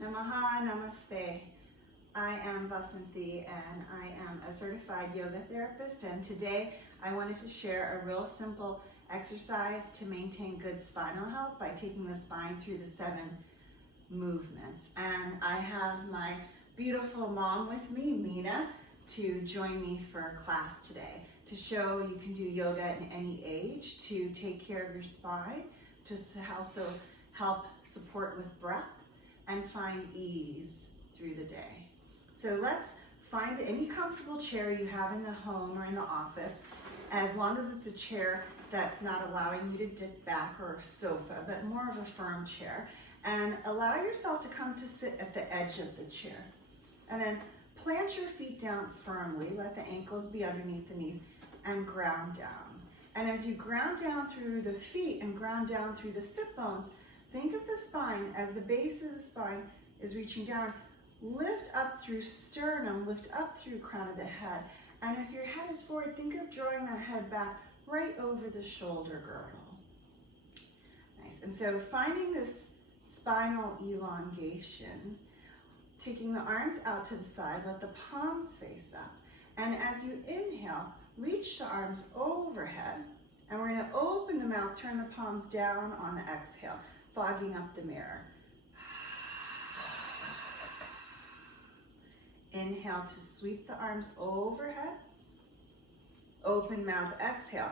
Namaha, namaste. I am Vasanthi and I am a certified yoga therapist, and today I wanted to share a real simple exercise to maintain good spinal health by taking the spine through the 7 movements. And I have my beautiful mom with me, Mina, to join me for a class today to show you can do yoga at any age to take care of your spine, to also help support with breath and find ease through the day. So let's find any comfortable chair you have in the home or in the office, as long as it's a chair that's not allowing you to dip back, or a sofa, but more of a firm chair. And allow yourself to come to sit at the edge of the chair. And then plant your feet down firmly, let the ankles be underneath the knees, and ground down. And as you ground down through the feet and ground down through the sit bones, think of the spine as the base of the spine is reaching down. Lift up through sternum, lift up through crown of the head. And if your head is forward, think of drawing that head back right over the shoulder girdle. Nice. And so finding this spinal elongation, taking the arms out to the side, let the palms face up. And as you inhale, reach the arms overhead. And we're going to open the mouth, turn the palms down on the exhale, fogging up the mirror. Inhale to sweep the arms overhead. Open mouth, exhale.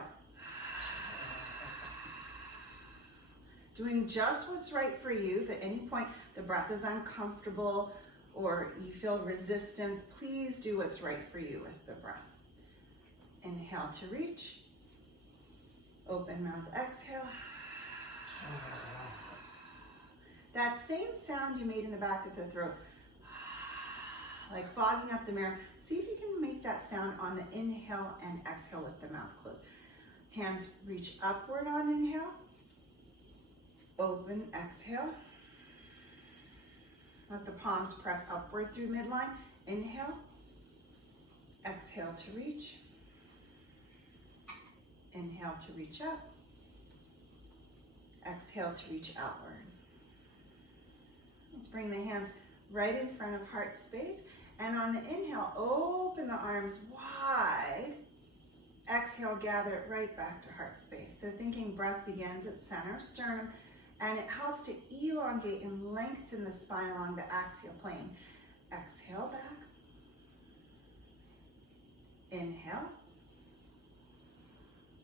Doing just what's right for you. If at any point the breath is uncomfortable or you feel resistance, please do what's right for you with the breath. Inhale to reach. Open mouth, exhale. That same sound you made in the back of the throat, like fogging up the mirror, see if you can make that sound on the inhale and exhale with the mouth closed. Hands reach upward on inhale. Open, exhale. Let the palms press upward through midline. Inhale. Exhale to reach. Inhale to reach up. Exhale to reach outward. Let's bring the hands right in front of heart space. And on the inhale, open the arms wide. Exhale, gather it right back to heart space. So thinking breath begins at center of sternum, and it helps to elongate and lengthen the spine along the axial plane. Exhale back. Inhale.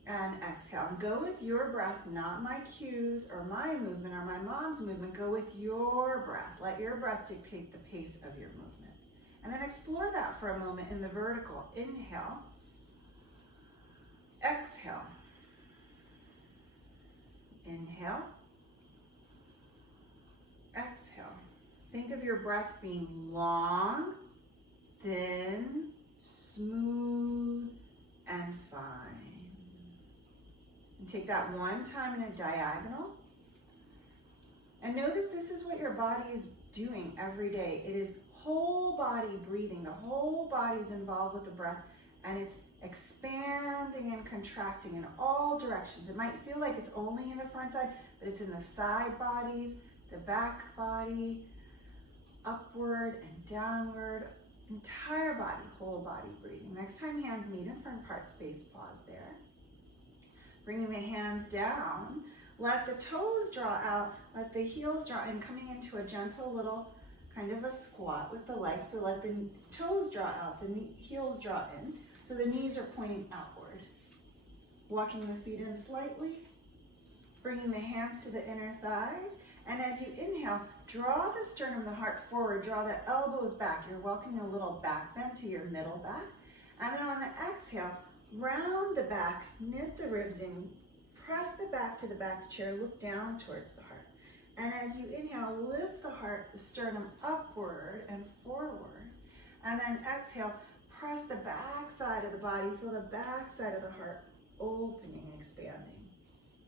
And exhale. And go with your breath, not my cues or my movement or my mom's movement. Go with your breath. Let your breath dictate the pace of your movement. And then explore that for a moment in the vertical. Inhale. Exhale. Inhale. Exhale. Think of your breath being long, thin, smooth, and fine. And take that one time in a diagonal. And know that this is what your body is doing every day. It is whole body breathing. The whole body is involved with the breath, and it's expanding and contracting in all directions. It might feel like it's only in the front side, but it's in the side bodies, the back body, upward and downward, entire body, whole body breathing. Next time hands meet in front of heart space, pause there. Bringing the hands down, let the toes draw out, let the heels draw in, coming into a gentle little kind of a squat with the legs. So let the toes draw out, the heels draw in, so the knees are pointing outward. Walking the feet in slightly, bringing the hands to the inner thighs, and as you inhale, draw the sternum, the heart forward, draw the elbows back. You're welcoming a little back bend to your middle back. And then on the exhale, round the back, knit the ribs in, press the back to the back chair, look down towards the heart. And as you inhale, lift the heart, the sternum upward and forward. And then exhale, press the back side of the body, feel the back side of the heart opening and expanding.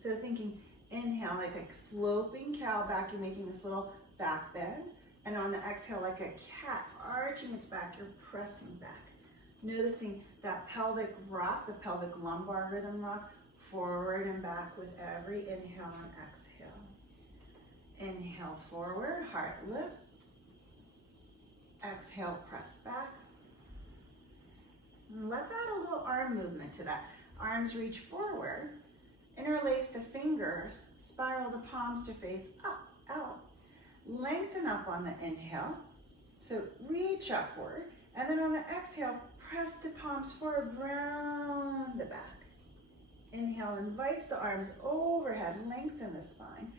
So thinking inhale, like a sloping cow back, you're making this little back bend. And on the exhale, like a cat arching its back, you're pressing back. Noticing that pelvic rock, the pelvic lumbar rhythm rock, forward and back with every inhale and exhale. Inhale forward, heart lifts. Exhale, press back. And let's add a little arm movement to that. Arms reach forward, interlace the fingers, spiral the palms to face up, out. Lengthen up on the inhale, so reach upward, and then on the exhale, press the palms forward, round the back. Inhale, invites the arms overhead, lengthen the spine.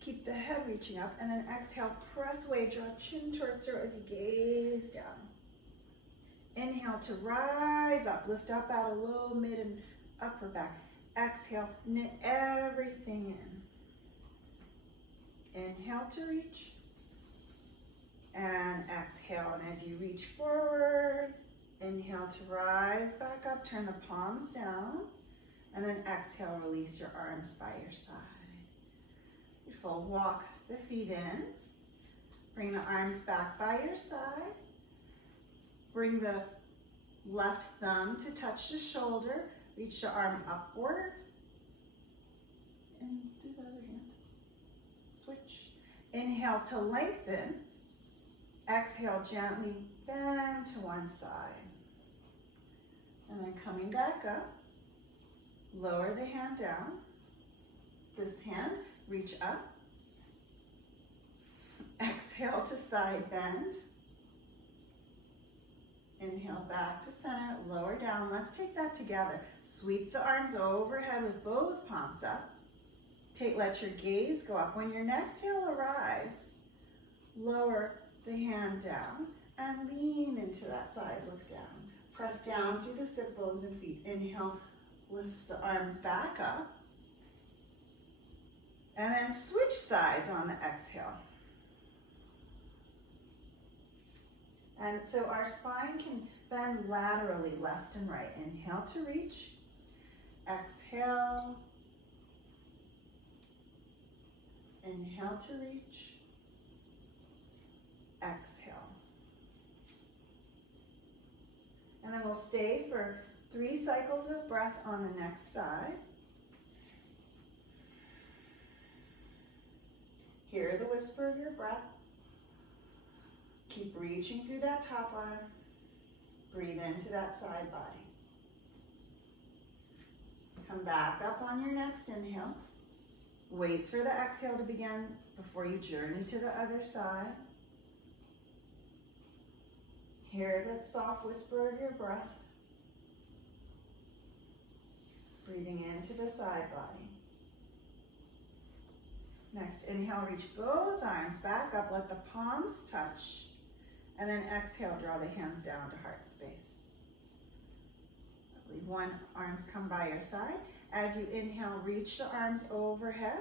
Keep the head reaching up, and then exhale, press away, draw chin towards throat as you gaze down. Inhale to rise up, lift up out of low, mid, and upper back. Exhale, knit everything in. Inhale to reach. And exhale, and as you reach forward, inhale to rise back up, turn the palms down, and then exhale, release your arms by your side. Beautiful, walk the feet in, bring the arms back by your side, bring the left thumb to touch the shoulder, reach the arm upward, and do the other hand, switch. Inhale to lengthen, exhale, gently bend to one side. And then coming back up, lower the hand down. This hand, reach up. Exhale to side bend. Inhale back to center, lower down. Let's take that together. Sweep the arms overhead with both palms up. Let your gaze go up. When your next exhale arrives, lower the hand down and lean into that side, look down. Press down through the sit bones and feet. Inhale, lifts the arms back up. And then switch sides on the exhale. And so our spine can bend laterally left and right. Inhale to reach. Exhale. Inhale to reach. Exhale. And then we'll stay for 3 cycles of breath on the next side. Hear the whisper of your breath. Keep reaching through that top arm. Breathe into that side body. Come back up on your next inhale. Wait for the exhale to begin before you journey to the other side. Hear that soft whisper of your breath. Breathing into the side body. Next, inhale, reach both arms back up, let the palms touch, and then exhale, draw the hands down to heart space. Leave one, arms come by your side. As you inhale, reach the arms overhead,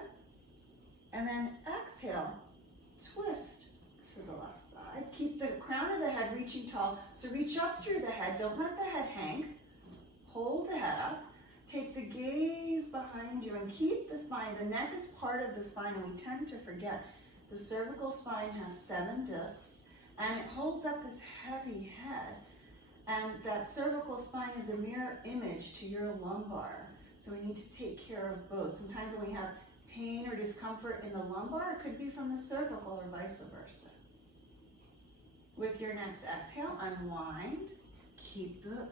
and then exhale, twist to the left side. Keep the crown of the head reaching tall, so reach up through the head, don't let the head hang. Hold the head up. Take the gaze behind you and keep the spine. The neck is part of the spine, and we tend to forget. The cervical spine has 7 discs, and it holds up this heavy head. And that cervical spine is a mirror image to your lumbar. So we need to take care of both. Sometimes when we have pain or discomfort in the lumbar, it could be from the cervical or vice versa. With your next exhale, unwind. Keep the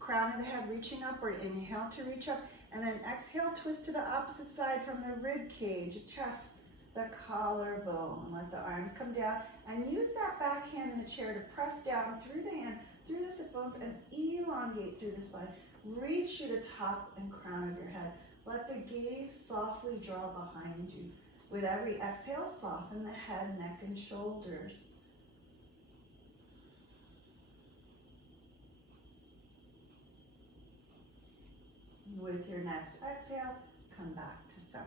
crown of the head reaching upward. Inhale to reach up, and then exhale, twist to the opposite side from the rib cage, chest, the collarbone. Let the arms come down, and use that back hand in the chair to press down through the hand, through the sit bones, and elongate through the spine. Reach through the top and crown of your head. Let the gaze softly draw behind you. With every exhale, soften the head, neck, and shoulders. With your next exhale, come back to center.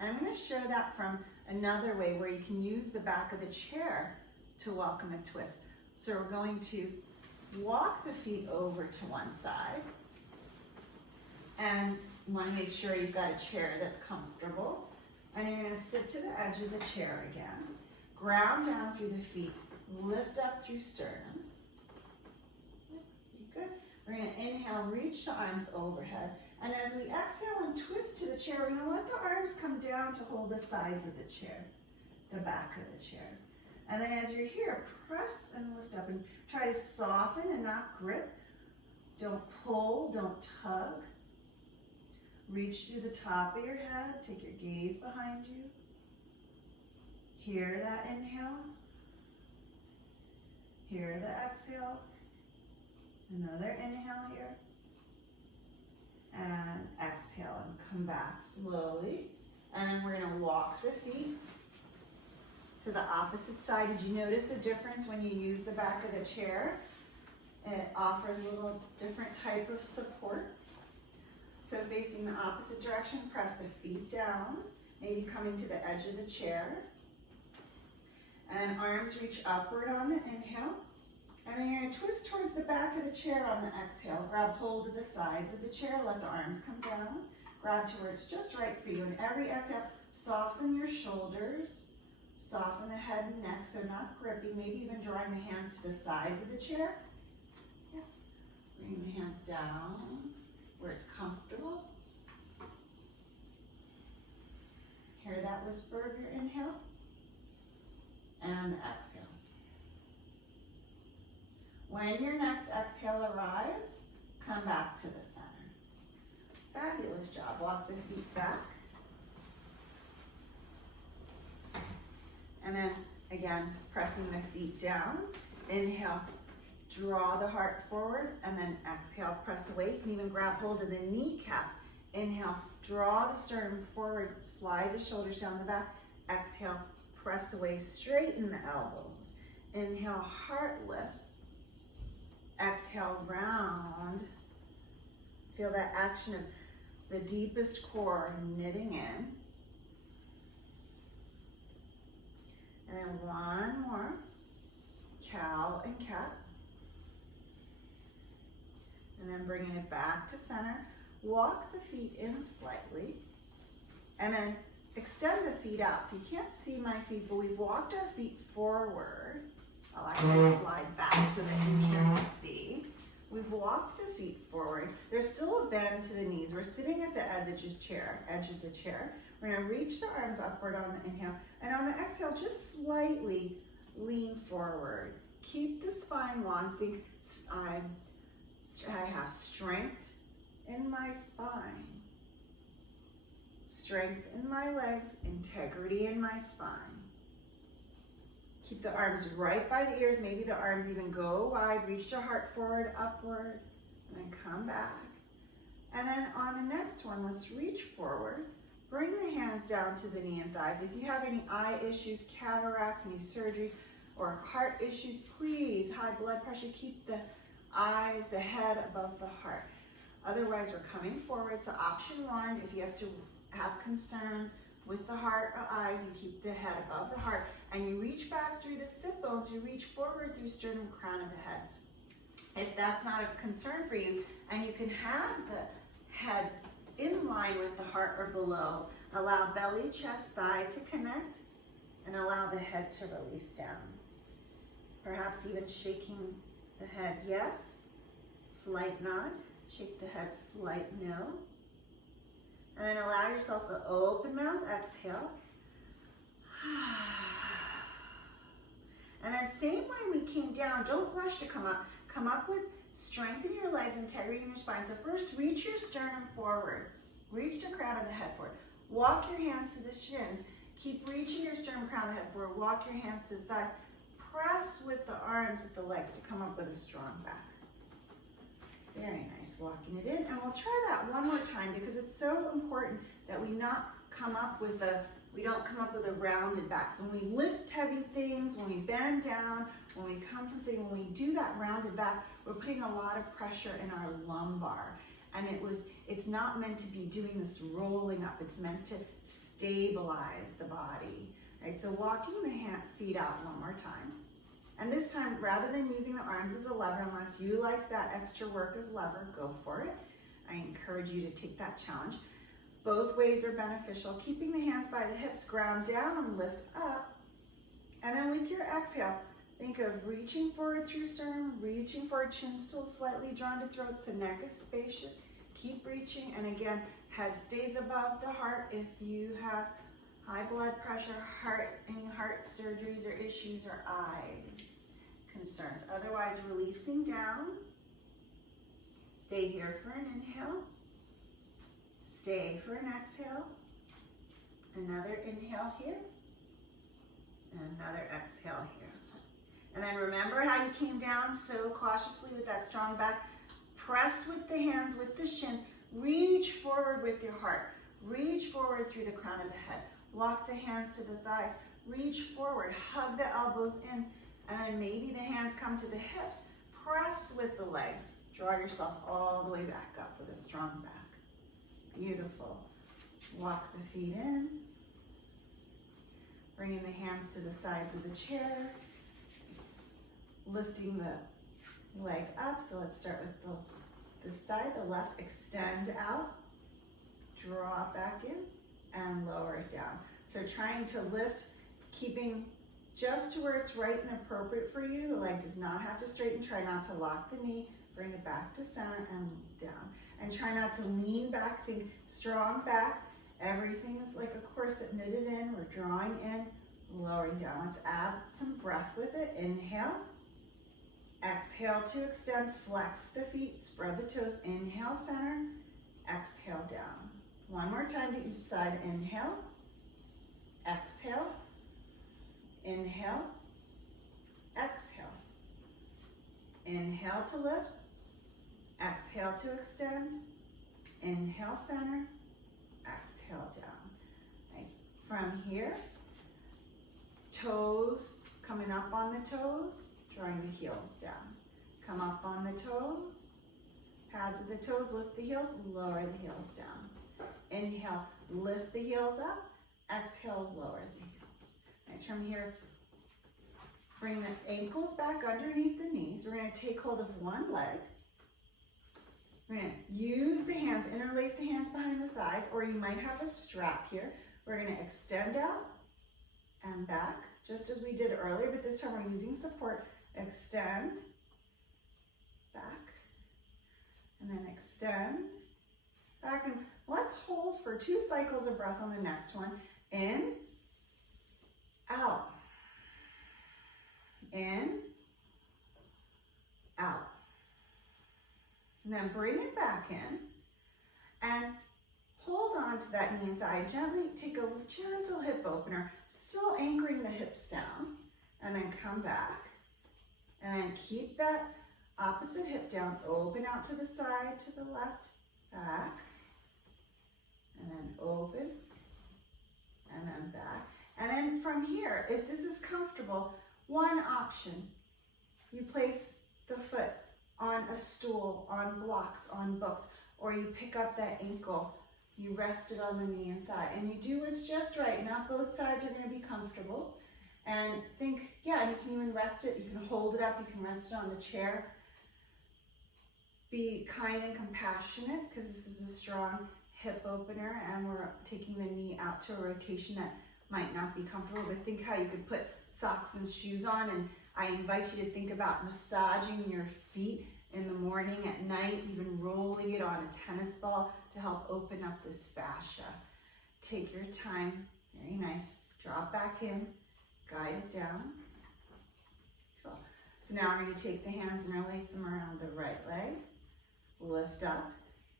And I'm going to share that from another way where you can use the back of the chair to welcome a twist. So we're going to walk the feet over to one side, and you want to make sure you've got a chair that's comfortable. And you're going to sit to the edge of the chair again. Ground down through the feet. Lift up through sternum. Good. We're going to inhale, reach the arms overhead. And as we exhale and twist to the chair, we're going to let the arms come down to hold the sides of the chair, the back of the chair. And then as you're here, press and lift up and try to soften and not grip. Don't pull, don't tug. Reach through the top of your head, take your gaze behind you. Hear that inhale. Hear the exhale. Another inhale here. And exhale and come back slowly. And then we're gonna walk the feet to the opposite side. Did you notice a difference when you use the back of the chair? It offers a little different type of support. So facing the opposite direction, press the feet down, maybe coming to the edge of the chair. And arms reach upward on the inhale. And then you're gonna twist towards the back of the chair on the exhale. Grab hold of the sides of the chair, let the arms come down. Grab to where it's just right for you. And every exhale, soften your shoulders, soften the head and neck, so not gripping, maybe even drawing the hands to the sides of the chair. Yeah. Bring the hands down where it's comfortable. Hear that whisper of your inhale and exhale. When your next exhale arrives, come back to the center. Fabulous job. Walk the feet back. And then again, pressing the feet down. Inhale, draw the heart forward, and then exhale, press away. You can even grab hold of the kneecaps. Inhale, draw the sternum forward, slide the shoulders down the back. Exhale, press away, straighten the elbows. Inhale, heart lifts. Exhale, round. Feel that action of the deepest core knitting in. And then one more, cow and cat. And then bringing it back to center. Walk the feet in slightly. And then extend the feet out. So you can't see my feet, but we've walked our feet forward. I'll actually slide back so that you can see. We've walked the feet forward. There's still a bend to the knees. We're sitting at the edge of the chair. We're gonna reach the arms upward on the inhale. And on the exhale, just slightly lean forward. Keep the spine long. Think I have strength in my spine. Strength in my legs, integrity in my spine. Keep the arms right by the ears. Maybe the arms even go wide. Reach your heart forward, upward, and then come back. And then on the next one, let's reach forward. Bring the hands down to the knee and thighs. If you have any eye issues, cataracts, any surgeries, or heart issues, please, high blood pressure, keep the eyes, the head above the heart. Otherwise, we're coming forward. So option one, if you have to have concerns with the heart or eyes, you keep the head above the heart and you reach back through the sit bones, you reach forward through sternum, crown of the head. If that's not a concern for you, and you can have the head in line with the heart or below, allow belly, chest, thigh to connect and allow the head to release down. Perhaps even shaking the head yes, slight nod, shake the head slight no. And then allow yourself an open mouth exhale. And then same way we came down, don't rush to come up. Come up with strength in your legs, integrity in your spine. So first, reach your sternum forward. Reach the crown of the head forward. Walk your hands to the shins. Keep reaching your sternum, crown of the head forward. Walk your hands to the thighs. Press with the arms, with the legs to come up with a strong back. Very nice, walking it in. And we'll try that one more time because it's so important that we not come up with we don't come up with a rounded back. So when we lift heavy things, when we bend down, when we come from sitting, when we do that rounded back, we're putting a lot of pressure in our lumbar. And it's not meant to be doing this rolling up. It's meant to stabilize the body, right? So walking the feet out one more time. And this time, rather than using the arms as a lever, unless you like that extra work as lever, go for it. I encourage you to take that challenge. Both ways are beneficial. Keeping the hands by the hips, ground down, lift up. And then with your exhale, think of reaching forward through sternum, reaching forward, chin still slightly drawn to throat, so neck is spacious. Keep reaching, and again, head stays above the heart if you have high blood pressure, any heart surgeries or issues or eyes concerns. Otherwise, releasing down. Stay here for an inhale. Stay for an exhale. Another inhale here. And another exhale here. And then remember how you came down so cautiously with that strong back. Press with the hands, with the shins. Reach forward with your heart. Reach forward through the crown of the head. Walk the hands to the thighs. Reach forward. Hug the elbows in. And then maybe the hands come to the hips. Press with the legs. Draw yourself all the way back up with a strong back. Beautiful. Walk the feet in. Bringing the hands to the sides of the chair. Lifting the leg up. So let's start with the side, the left. Extend out. Draw back in and lower it down. So trying to lift, keeping just to where it's right and appropriate for you. The leg does not have to straighten. Try not to lock the knee. Bring it back to center and down. And try not to lean back. Think strong back. Everything is like a corset knitted in. We're drawing in, lowering down. Let's add some breath with it. Inhale. Exhale to extend. Flex the feet. Spread the toes. Inhale, center. Exhale, down. One more time to each side. Inhale. Exhale. Inhale. Exhale. Inhale to lift. Exhale to extend. Inhale, center. Exhale, down. Nice. From here, toes, coming up on the toes, drawing the heels down. Come up on the toes. Pads of the toes, lift the heels, lower the heels down. Inhale, lift the heels up. Exhale, lower the heels. Nice. From here, bring the ankles back underneath the knees. We're going to take hold of one leg. We're going to use the hands, interlace the hands behind the thighs, or you might have a strap here. We're going to extend out and back, just as we did earlier, but this time we're using support. Extend, back, and then extend, back, and let's hold for 2 cycles of breath on the next one. In, out, in, out. And then bring it back in and hold on to that knee and thigh. Gently take a gentle hip opener, still anchoring the hips down, and then come back. And then keep that opposite hip down, open out to the side, to the left, back, and then open, and then back. And then from here, if this is comfortable, one option, you place the foot on a stool, on blocks, on books, or you pick up that ankle, you rest it on the knee and thigh, and you do what's just right. Not both sides are going to be comfortable. And think, yeah, and you can even rest it, you can hold it up, you can rest it on the chair. Be kind and compassionate, because this is a strong hip opener, and we're taking the knee out to a rotation that might not be comfortable, but think how you could put socks and shoes on, and I invite you to think about massaging your feet in the morning, at night, even rolling it on a tennis ball to help open up this fascia. Take your time, very nice. Drop back in, guide it down. Cool. So now we're going to take the hands and interlace them around the right leg. Lift up,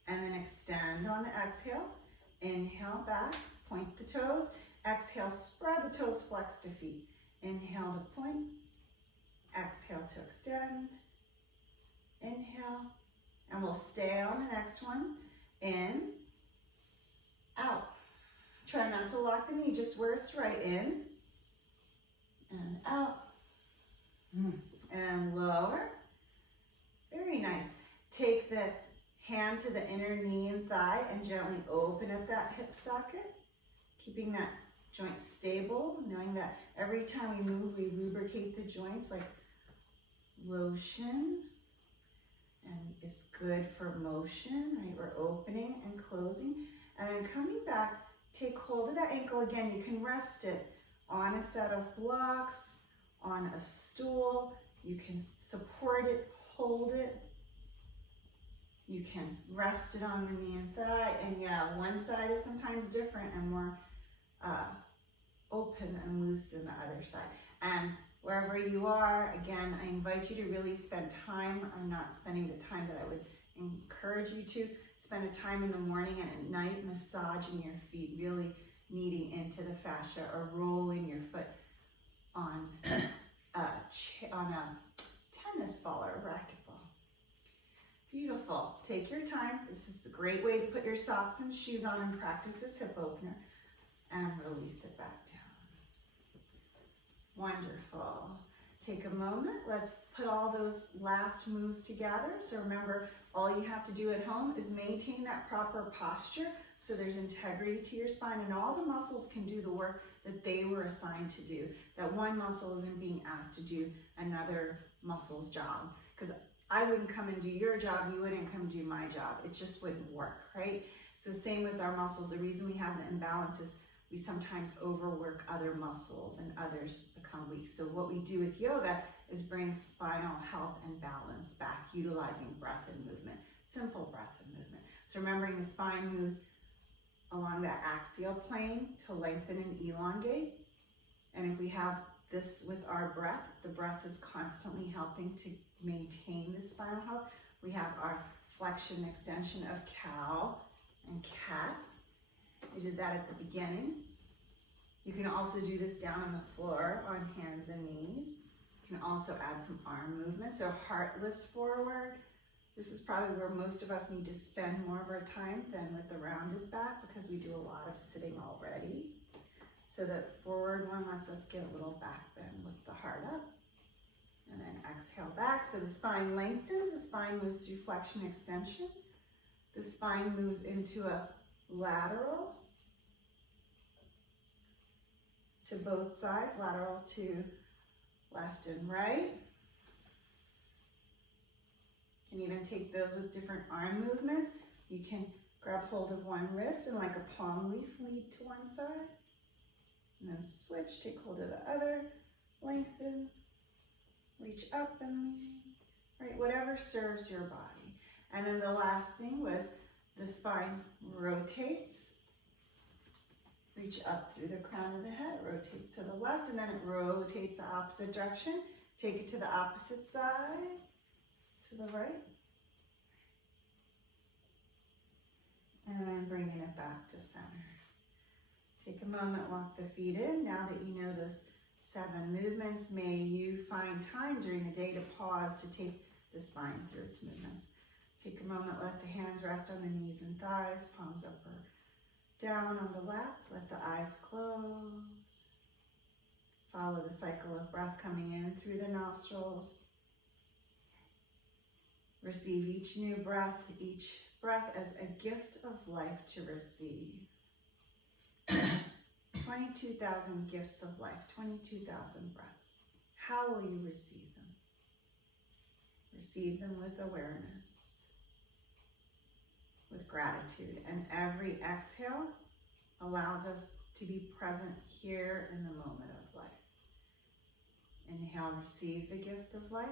and then extend on the exhale. Inhale back, point the toes. Exhale, spread the toes, flex the feet. Inhale to point. Exhale to extend. Inhale. And we'll stay on the next one. In. Out. Try not to lock the knee, just where it's right. In. And out. And lower. Very nice. Take the hand to the inner knee and thigh and gently open up that hip socket, keeping that joint stable, knowing that every time we move, we lubricate the joints like lotion, and is good for motion, right? We're opening and closing, and then coming back, take hold of that ankle again. You can rest it on a set of blocks, on a stool. You can support it, hold it. You can rest it on the knee and thigh, and yeah, one side is sometimes different and more open and loosen the other side. And wherever you are, again, I invite you to really spend time. I'm not spending the time that I would encourage you to. Spend a time in the morning and at night massaging your feet, really kneading into the fascia, or rolling your foot on a tennis ball or a racquetball. Beautiful. Take your time. This is a great way to put your socks and shoes on and practice this hip opener, and release it back down. Wonderful. Take a moment. Let's put all those last moves together. So remember, all you have to do at home is maintain that proper posture so there's integrity to your spine, and all the muscles can do the work that they were assigned to do. That one muscle isn't being asked to do another muscle's job. Because I wouldn't come and do your job, you wouldn't come do my job. It just wouldn't work, right? So same with our muscles. The reason we have the imbalance is we sometimes overwork other muscles and others become weak. So what we do with yoga is bring spinal health and balance back, utilizing breath and movement, simple breath and movement. So remembering the spine moves along that axial plane to lengthen and elongate. And if we have this with our breath, the breath is constantly helping to maintain the spinal health. We have our flexion extension of cow and cat. We did that at the beginning. You can also do this down on the floor on hands and knees. You can also add some arm movement. So heart lifts forward. This is probably where most of us need to spend more of our time than with the rounded back, because we do a lot of sitting already. So the forward one lets us get a little back bend with the heart up. And then exhale back. So the spine lengthens, the spine moves through flexion extension. The spine moves into a lateral to both sides, lateral to left and right. You can even take those with different arm movements. You can grab hold of one wrist and like a palm leaf lead to one side. And then switch, take hold of the other, lengthen, reach up and lean, right? Whatever serves your body. And then the last thing was the spine rotates. Reach up through the crown of the head, rotates to the left, and then it rotates the opposite direction. Take it to the opposite side, to the right. And then bringing it back to center. Take a moment, walk the feet in. Now that you know those 7 movements, may you find time during the day to pause to take the spine through its movements. Take a moment, let the hands rest on the knees and thighs, palms up or down on the lap, let the eyes close. Follow the cycle of breath coming in through the nostrils. Receive each new breath, each breath as a gift of life to receive. 22,000 gifts of life, 22,000 breaths. How will you receive them? Receive them with awareness, with gratitude. And every exhale allows us to be present here in the moment of life. Inhale, receive the gift of life.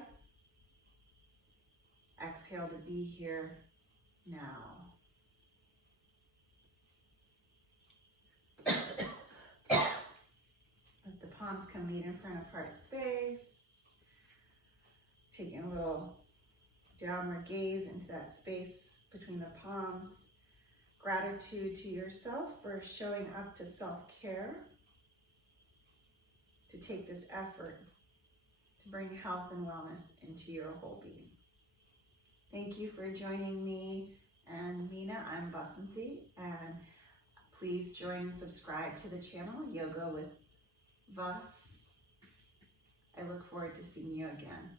Exhale to be here now. Let the palms come meet in front of heart space. Taking a little downward gaze into that space between the palms. Gratitude to yourself for showing up to self-care, to take this effort to bring health and wellness into your whole being. Thank you for joining me and Meena. I'm Vasanthi, and please join and subscribe to the channel, Yoga with Vas. I look forward to seeing you again.